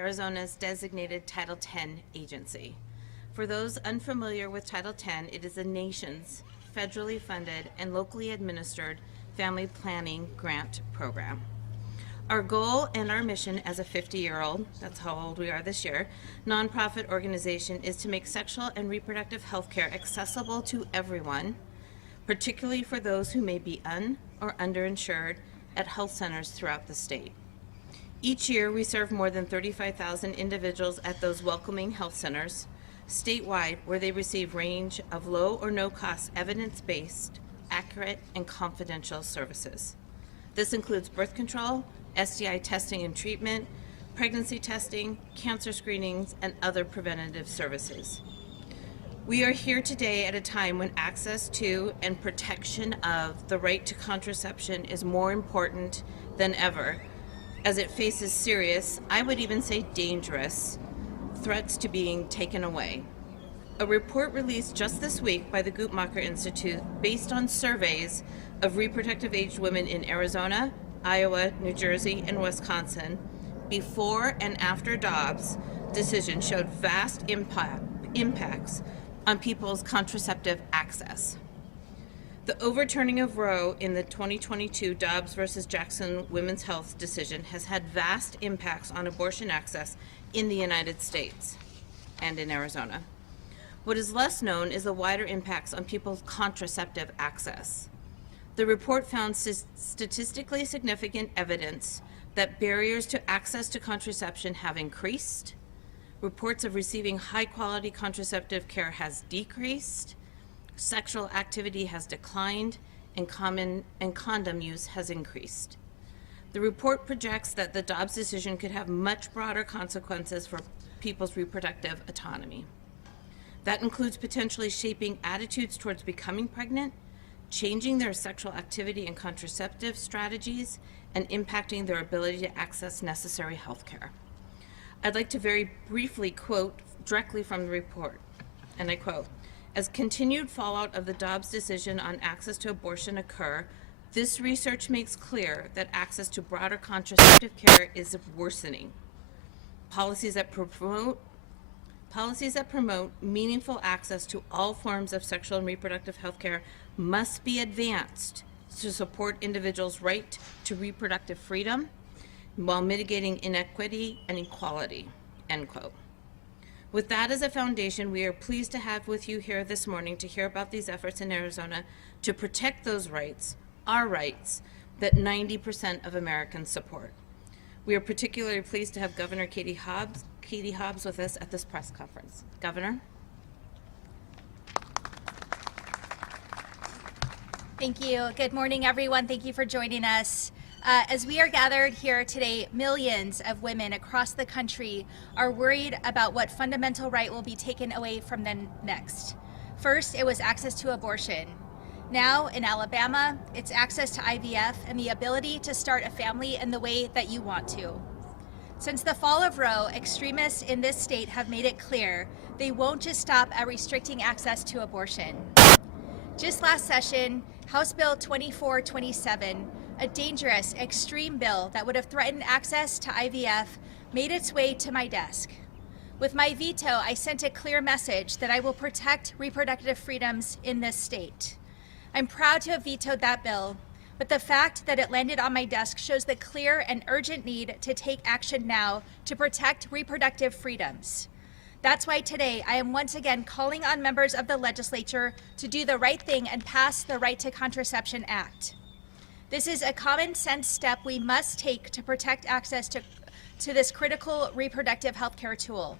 Arizona's designated Title X agency. For those unfamiliar with Title X, it is the nation's federally funded and locally administered family planning grant program. Our goal and our mission as a 50-year-old, that's how old we are this year, nonprofit organization is to make sexual and reproductive health care accessible to everyone, particularly for those who may be or underinsured at health centers throughout the state. Each year, we serve more than 35,000 individuals at those welcoming health centers statewide, where they receive range of low or no cost evidence-based, accurate, and confidential services. This includes birth control, STI testing and treatment, pregnancy testing, cancer screenings, and other preventative services. We are here today at a time when access to and protection of the right to contraception is more important than ever, as it faces serious, I would even say dangerous, threats to being taken away. A report released just this week by the Guttmacher Institute, based on surveys of reproductive aged women in Arizona, Iowa, New Jersey, and Wisconsin, before and after Dobbs' decision, showed vast impacts on people's contraceptive access. The overturning of Roe in the 2022 Dobbs versus Jackson Women's Health decision has had vast impacts on abortion access in the United States and in Arizona. What is less known is the wider impacts on people's contraceptive access. The report found statistically significant evidence that barriers to access to contraception have increased, reports of receiving high-quality contraceptive care has decreased, sexual activity has declined, and condom use has increased. The report projects that the Dobbs decision could have much broader consequences for people's reproductive autonomy. That includes potentially shaping attitudes towards becoming pregnant, changing their sexual activity and contraceptive strategies, and impacting their ability to access necessary health care. I'd like to very briefly quote directly from the report, and I quote, "As continued fallout of the Dobbs decision on access to abortion occur, this research makes clear that access to broader contraceptive care is worsening. Policies that promote meaningful access to all forms of sexual and reproductive health care must be advanced to support individuals' right to reproductive freedom while mitigating inequity and equality," end quote. With that as a foundation, we are pleased to have with you here this morning to hear about these efforts in Arizona to protect those rights, our rights, that 90% of Americans support. We are particularly pleased to have Governor Katie Hobbs with us at this press conference. Governor? Thank you. Good morning, everyone. Thank you for joining us. As we are gathered here today, millions of women across the country are worried about what fundamental right will be taken away from them next. First, it was access to abortion. Now, in Alabama, it's access to IVF and the ability to start a family in the way that you want to. Since the fall of Roe, extremists in this state have made it clear they won't just stop at restricting access to abortion. Just last session, House Bill 2427, a dangerous, extreme bill that would have threatened access to IVF, made its way to my desk. With my veto, I sent a clear message that I will protect reproductive freedoms in this state. I'm proud to have vetoed that bill, but the fact that it landed on my desk shows the clear and urgent need to take action now to protect reproductive freedoms. That's why today I am once again calling on members of the legislature to do the right thing and pass the Right to Contraception Act. This is a common sense step we must take to protect access to this critical reproductive healthcare tool.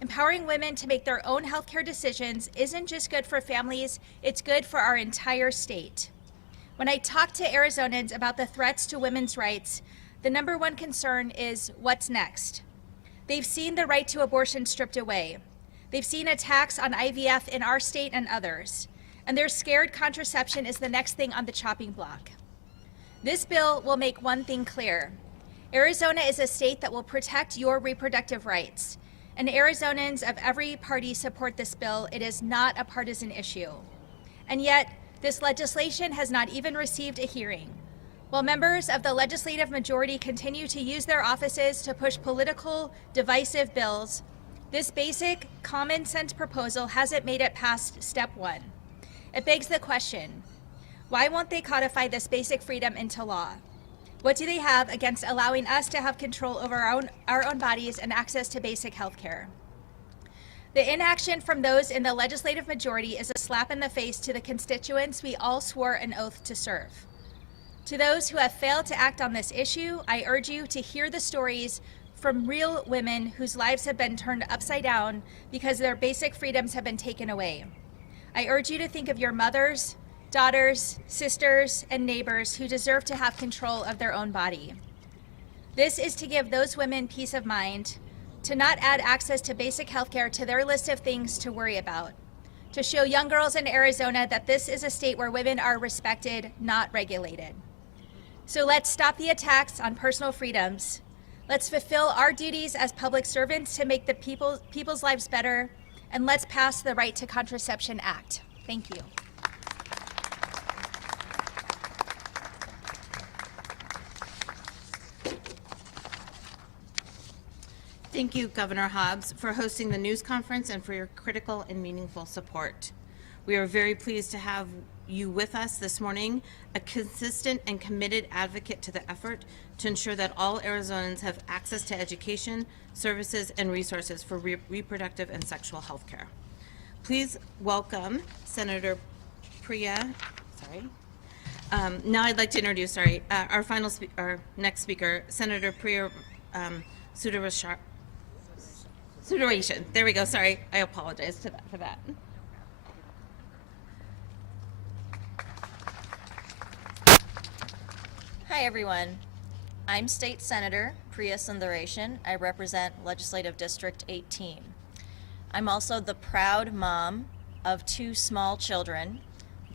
Empowering women to make their own healthcare decisions isn't just good for families, it's good for our entire state. When I talk to Arizonans about the threats to women's rights, the number one concern is what's next. They've seen the right to abortion stripped away. They've seen attacks on IVF in our state and others, and they're scared contraception is the next thing on the chopping block. This bill will make one thing clear. Arizona is a state that will protect your reproductive rights, and Arizonans of every party support this bill. It is not a partisan issue. And yet, this legislation has not even received a hearing. While members of the legislative majority continue to use their offices to push political, divisive bills, this basic, common sense proposal hasn't made it past step one. It begs the question, why won't they codify this basic freedom into law? What do they have against allowing us to have control over our own bodies and access to basic health care? The inaction from those in the legislative majority is a slap in the face to the constituents we all swore an oath to serve. To those who have failed to act on this issue, I urge you to hear the stories from real women whose lives have been turned upside down because their basic freedoms have been taken away. I urge you to think of your mothers, daughters, sisters, and neighbors who deserve to have control of their own body. This is to give those women peace of mind, to not add access to basic health care to their list of things to worry about, to show young girls in Arizona that this is a state where women are respected, not regulated. So let's stop the attacks on personal freedoms. Let's fulfill our duties as public servants to make the people's lives better, and let's pass the Right to Contraception Act. Thank you. Thank you, Governor Hobbs, for hosting the news conference and for your critical and meaningful support. We are very pleased to have you with us this morning, a consistent and committed advocate to the effort to ensure that all Arizonans have access to education, services, and resources for reproductive and sexual health care. Please welcome Senator Priya, now I'd like to introduce, our next speaker, Senator Priya Sudareshwan. There we go. Sorry, I apologize for that. Hi, everyone. I'm State Senator Priya Sudareshwan. I represent Legislative District 18. I'm also the proud mom of 2 small children.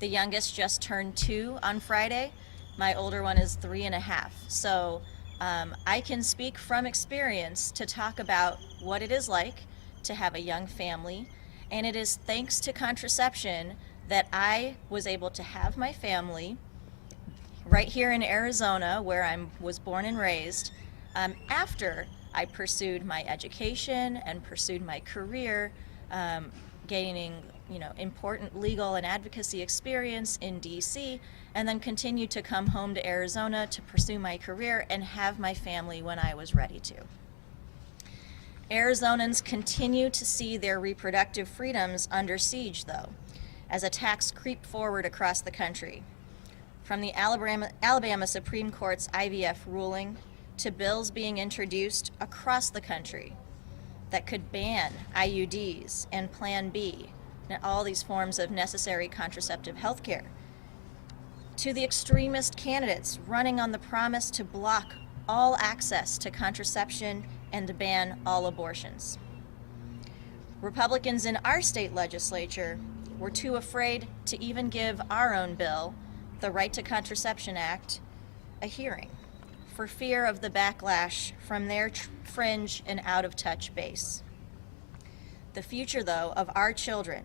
The youngest just turned 2 on Friday. My older one is 3.5. So I can speak from experience to talk about what it is like to have a young family, and it is thanks to contraception that I was able to have my family right here in Arizona, where I was born and raised, after I pursued my education and pursued my career, gaining important legal and advocacy experience in DC, and then continued to come home to Arizona to pursue my career and have my family when I was ready to. Arizonans continue to see their reproductive freedoms under siege, though, as attacks creep forward across the country. From the Alabama Supreme Court's IVF ruling to bills being introduced across the country that could ban IUDs and Plan B and all these forms of necessary contraceptive health care, to the extremist candidates running on the promise to block all access to contraception and to ban all abortions. Republicans in our state legislature were too afraid to even give our own bill, the Right to Contraception Act, a hearing for fear of the backlash from their fringe and out-of-touch base. The future, though, of our children,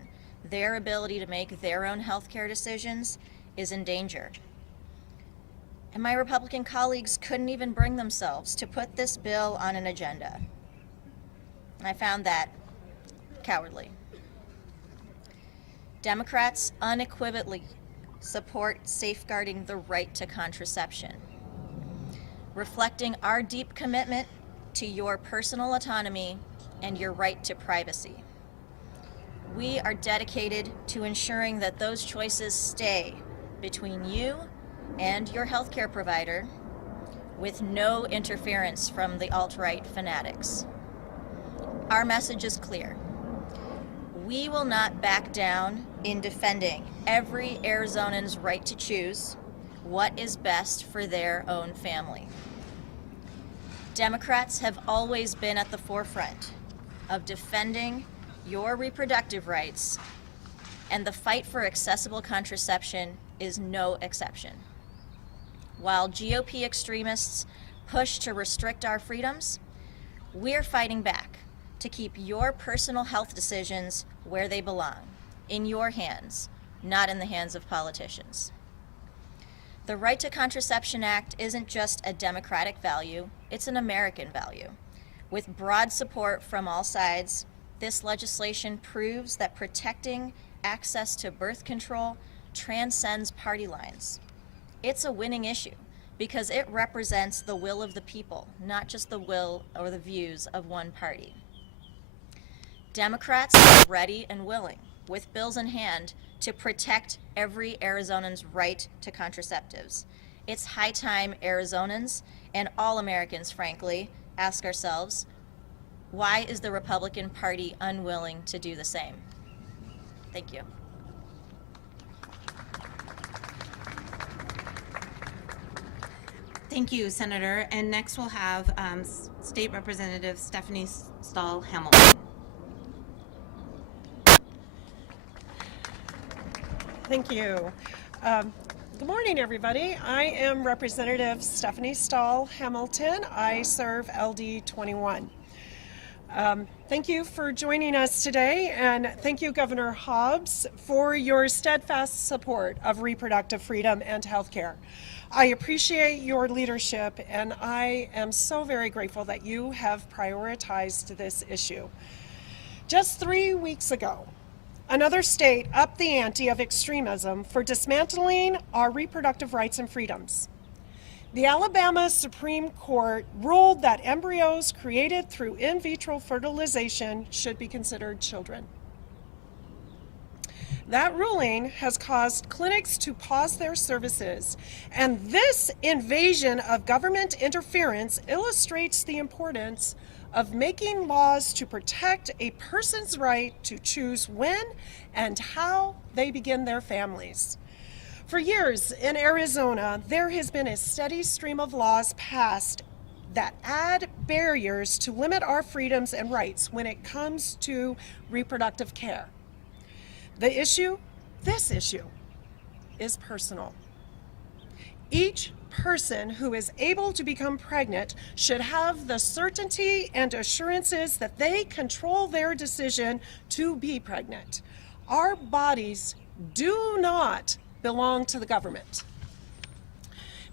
their ability to make their own healthcare decisions, is in danger. And my Republican colleagues couldn't even bring themselves to put this bill on an agenda. And I found that cowardly. Democrats unequivocally support safeguarding the right to contraception, reflecting our deep commitment to your personal autonomy and your right to privacy. We are dedicated to ensuring that those choices stay between you and your healthcare provider, with no interference from the alt-right fanatics. Our message is clear. We will not back down in defending every Arizonan's right to choose what is best for their own family. Democrats have always been at the forefront of defending your reproductive rights, and the fight for accessible contraception is no exception. While GOP extremists push to restrict our freedoms, we're fighting back to keep your personal health decisions where they belong, in your hands, not in the hands of politicians. The Right to Contraception Act isn't just a democratic value, it's an American value. With broad support from all sides, this legislation proves that protecting access to birth control transcends party lines. It's a winning issue because it represents the will of the people, not just the will or the views of one party. Democrats are ready and willing, with bills in hand, to protect every Arizonan's right to contraceptives. It's high time Arizonans, and all Americans, frankly, ask ourselves, why is the Republican Party unwilling to do the same? Thank you. Thank you, Senator. And next we'll have State Representative Stephanie Stahl-Hamilton. Thank you. Good morning, everybody. I am Representative Stephanie Stahl-Hamilton. I serve LD 21. Thank you for joining us today, and thank you, Governor Hobbs, for your steadfast support of reproductive freedom and health care. I appreciate your leadership, and I am so very grateful that you have prioritized this issue. Just 3 weeks ago, another state upped the ante of extremism for dismantling our reproductive rights and freedoms. The Alabama Supreme Court ruled that embryos created through in vitro fertilization should be considered children. That ruling has caused clinics to pause their services, and this invasion of government interference illustrates the importance of making laws to protect a person's right to choose when and how they begin their families. For years in Arizona, there has been a steady stream of laws passed that add barriers to limit our freedoms and rights when it comes to reproductive care. This issue, is personal. Each person who is able to become pregnant should have the certainty and assurances that they control their decision to be pregnant. Our bodies do not belong to the government.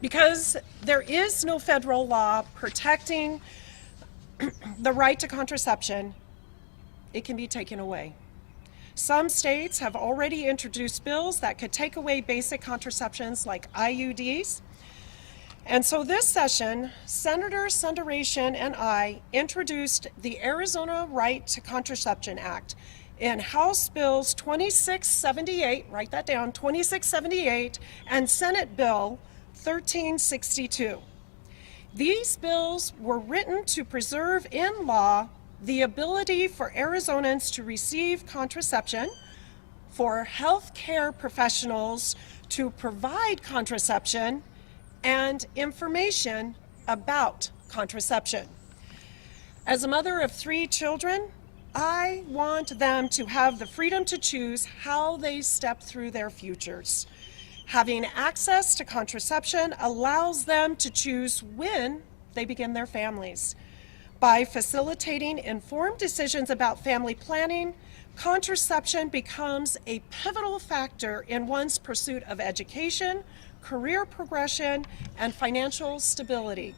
Because there is no federal law protecting the right to contraception, it can be taken away. Some states have already introduced bills that could take away basic contraceptions like IUDs. And so this session, Senator Sundaration and I introduced the Arizona Right to Contraception Act in House Bills 2678, write that down, 2678, and Senate Bill 1362. These bills were written to preserve in law the ability for Arizonans to receive contraception, for healthcare professionals to provide contraception, and information about contraception. As a mother of 3 children, I want them to have the freedom to choose how they step through their futures. Having access to contraception allows them to choose when they begin their families. By facilitating informed decisions about family planning, contraception becomes a pivotal factor in one's pursuit of education, career progression, and financial stability.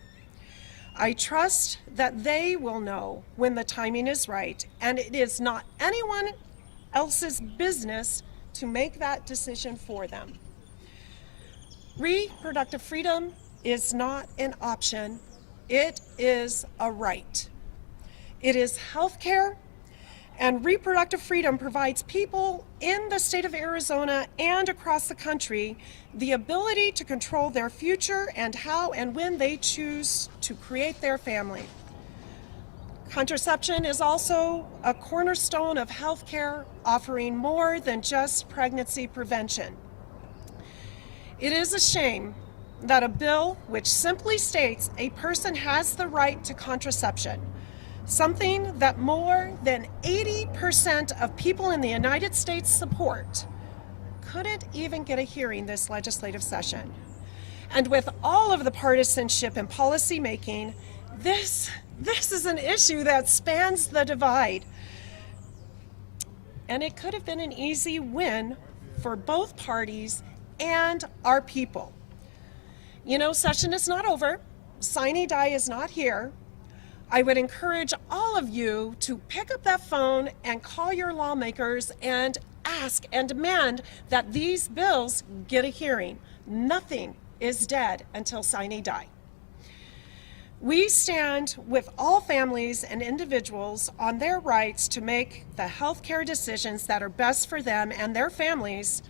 I trust that they will know when the timing is right, and it is not anyone else's business to make that decision for them. Reproductive freedom is not an option, it is a right. It is health care, and reproductive freedom provides people in the state of Arizona and across the country the ability to control their future and how and when they choose to create their family. Contraception is also a cornerstone of health care, offering more than just pregnancy prevention. It is a shame that a bill which simply states a person has the right to contraception, something that more than 80% of people in the United States support, couldn't even get a hearing this legislative session. And with all of the partisanship in policy making, this is an issue that spans the divide. And it could have been an easy win for both parties and our people. You know, session is not over. Sine Die is not here. I would encourage all of you to pick up that phone and call your lawmakers and ask and demand that these bills get a hearing. Nothing is dead until Sine Die. We stand with all families and individuals on their rights to make the health care decisions that are best for them and their families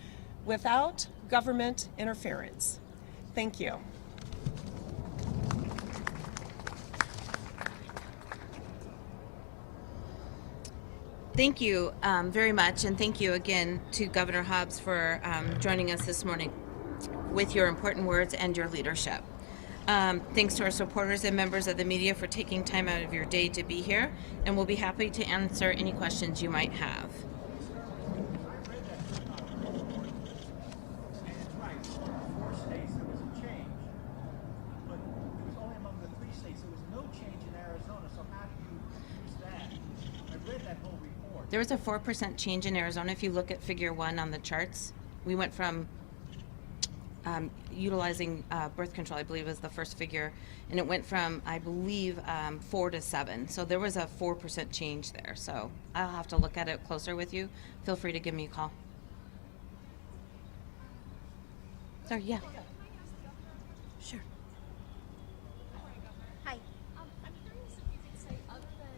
without government interference. Thank you. Thank you very much, and thank you again to Governor Hobbs for joining us this morning with your important words and your leadership. Thanks to our supporters and members of the media for taking time out of your day to be here, and we'll be happy to answer any questions you might have. There was a 4% change in Arizona. If you look at figure 1 on the charts, we went from utilizing birth control, I believe was the first figure, and it went from, I believe, 4 to 7. So there was a 4% change there. So I'll have to look at it closer with you. Feel free to give me a call. Sorry, yeah. Sure. Hi. I'm curious if you could say, other than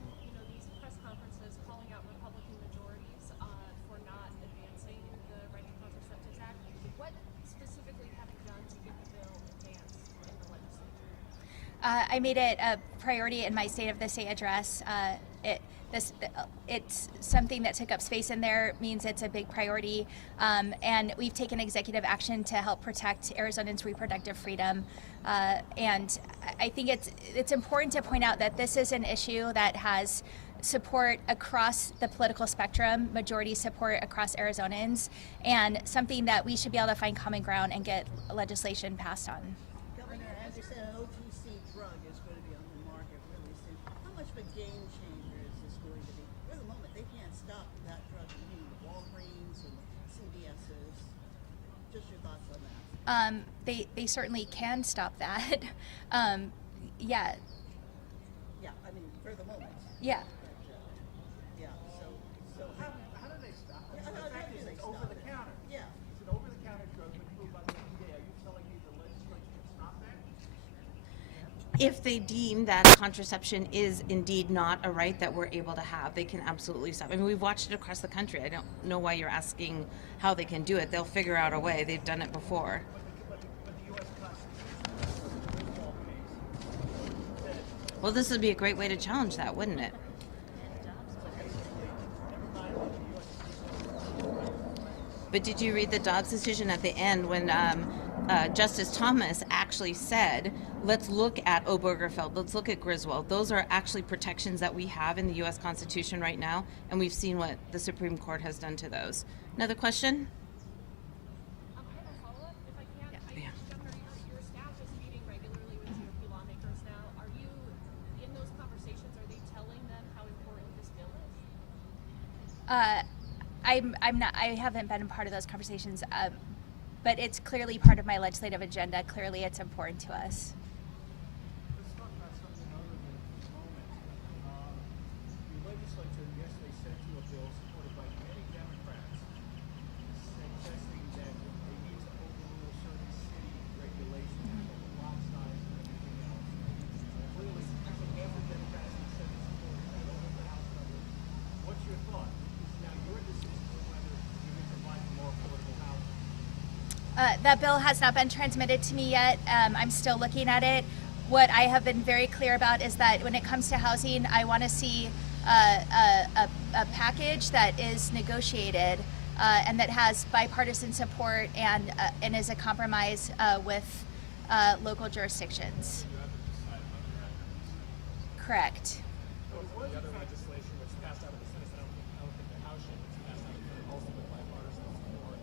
these press conferences calling out Republican majorities for not advancing the Right to Contraceptives Act, what specifically have you done to get the bill advanced in the legislature? I made it a priority in my State of the State address. It's something that took up space in there, means it's a big priority, and we've taken executive action to help protect Arizonans' reproductive freedom. And I think it's important to point out that this is an issue that has support across the political spectrum, majority support across Arizonans, and something that we should be able to find common ground and get legislation passed on. Governor, I understand an OTC drug is going to be on the market really soon. How much of a game changer is this going to be? For the moment, they can't stop that drug from hitting the Walgreens and CVS's. Just your thoughts on that. They certainly can stop that. Yeah. Yeah, I mean, for the moment. Yeah. Yeah, so How do they stop it? Yeah, The how fact do is, they it's stop over the it? counter. Yeah. It's an over-the-counter drug approved by the FDA. Are you telling me the legislature can stop that? If they deem that contraception is indeed not a right that we're able to have, they can absolutely stop. I mean, we've watched it across the country. I don't know why you're asking how they can do it. They'll figure out a way. They've done it before. But the U.S. Constitution, Well, this would be a great way to challenge that, wouldn't it? But did you read the Dobbs decision at the end when Justice Thomas actually said, let's look at Obergefell, let's look at Griswold. Those are actually protections that we have in the U.S. Constitution right now, and we've seen what the Supreme Court has done to those. Another question? I have a follow-up, if I can. Yeah. Governor, your staff is meeting regularly with GOP lawmakers now. Are you, in those conversations, are they telling them how important this bill is? I'm not. I haven't been a part of those conversations, but it's clearly part of my legislative agenda. Clearly, it's important to us. let's talk about something other than the moment. The legislature yesterday sent to a bill supported by many Democrats suggesting that they need to overrule certain city regulations, like lot size and everything else. Clearly, I think every Democrat has said they support that over the House numbers. What's your thought? It's now your decision on whether you can provide more affordable housing. That bill has not been transmitted to me yet. I'm still looking at it. What I have been very clear about is that when it comes to housing, I want to see a package that is negotiated and that has bipartisan support and is a compromise with local jurisdictions. Correct. The other legislation was passed out of the Senate, I don't think the House yet, was passed out of the Senate, also with bipartisan support.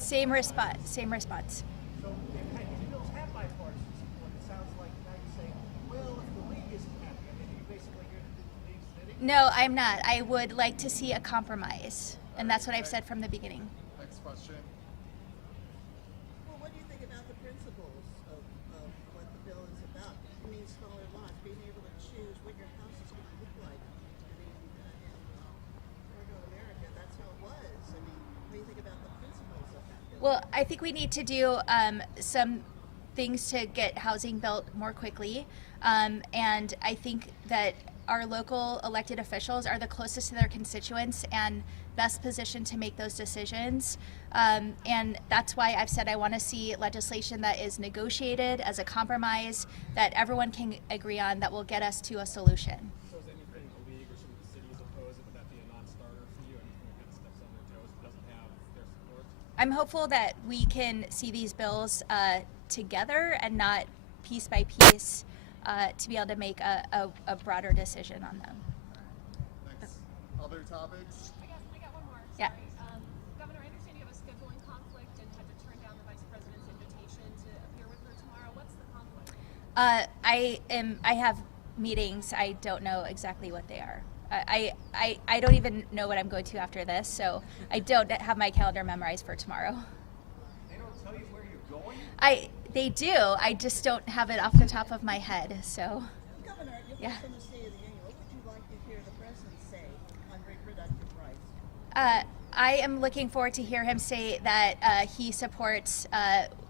Same response. Same response. So, if bills have bipartisan support, it sounds like now you say, well, if the league isn't happy, I mean, you basically hear the league sitting. No, I'm not. I would like to see a compromise, and that's what I've said from the beginning. Next question. well, what do you think about the principle Well, I think we need to do some things to get housing built more quickly. And I think that our local elected officials are the closest to their constituents and best positioned to make those decisions. And that's why I've said I want to see legislation that is negotiated as a compromise that everyone can agree on that will get us to a solution. So is anything the league or some of the cities opposed? Would that be a non-starter for you? Anything that kind of steps on their toes but doesn't have their support? I'm hopeful that we can see these bills together and not piece by piece to be able to make a broader decision on them. Thanks. Other topics? I got one more. Yeah. Sorry. Governor, I understand you have a scheduling conflict and had to turn down the Vice President's invitation to appear with her tomorrow. What's the conflict? I have meetings. I don't know exactly what they are. I don't even know what I'm going to after this, so I don't have my calendar memorized for tomorrow. They don't tell you where you're going? They do. I just don't have it off the top of my head. So, Governor, you're Yeah. from the State of the Union. What would you like to hear the president say on reproductive rights? I am looking forward to hear him say that he supports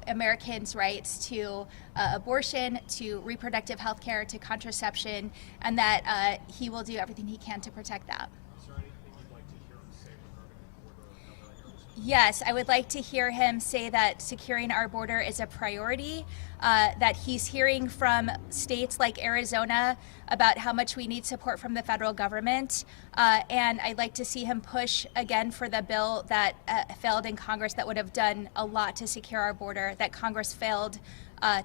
Americans' rights to abortion, to reproductive health care, to contraception, and that he will do everything he can to protect that. Is there anything you'd like to hear them say regarding the border or another area? Yes, I would like to hear him say that securing our border is a priority, that he's hearing from states like Arizona about how much we need support from the federal government, and I'd like to see him push again for the bill that failed in Congress that would have done a lot to secure our border that Congress failed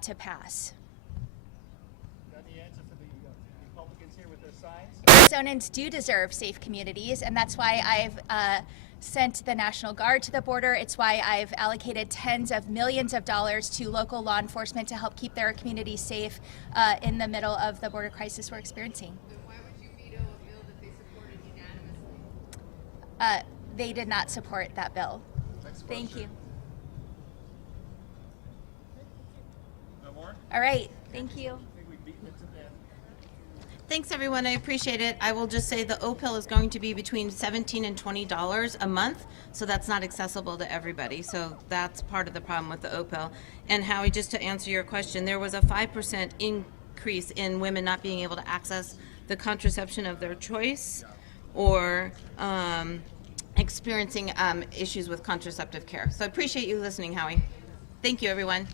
to pass. Got the answer for the Republicans here with their signs? Arizonans do deserve safe communities, and that's why I've sent the National Guard to the border. It's why I've allocated tens of millions of dollars to local law enforcement to help keep their communities safe in the middle of the border crisis we're experiencing. Why would you veto a bill that they supported unanimously? They did not support that bill. Next Thank you. question. No more? All right. Thank you. I think we've beaten it to death. Thanks, everyone. I appreciate it. I will just say the O-pill is going to be between $17 and $20 a month, so that's not accessible to everybody. So that's part of the problem with the O-pill. And Howie, just to answer your question, there was a 5% increase in women not being able to access the contraception of their choice or experiencing issues with contraceptive care. So I appreciate you listening, Howie. Thank you, everyone.